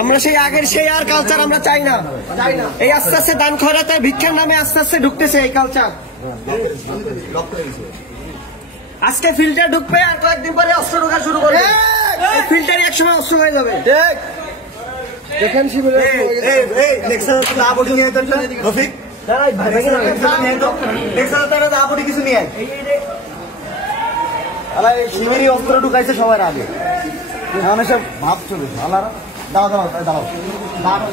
আমরা সেই আগের সেই আর কালচার আমরা চাই না। এই আস্তে আস্তে দান খয়রাতে ভিক্ষার নামে আস্তে আস্তে ঢুকতেছে এই কালচার। আজকে ফিল্টার ঢুকবে আর কয়েকদিন পরে অস্ত্র ঢোকা শুরু করবে। ফিল্টারই একসময় অস্ত্র হয়ে যাবে। দেখেন শিবিরে কিছু নিয়ে শিবিরই অস্ত্র ঢুকাইছে সবার আগে। সব ভাব চলে আল্লাহ দাঁড়াও দাঁড়াও দাঁড়াও দাঁড়াও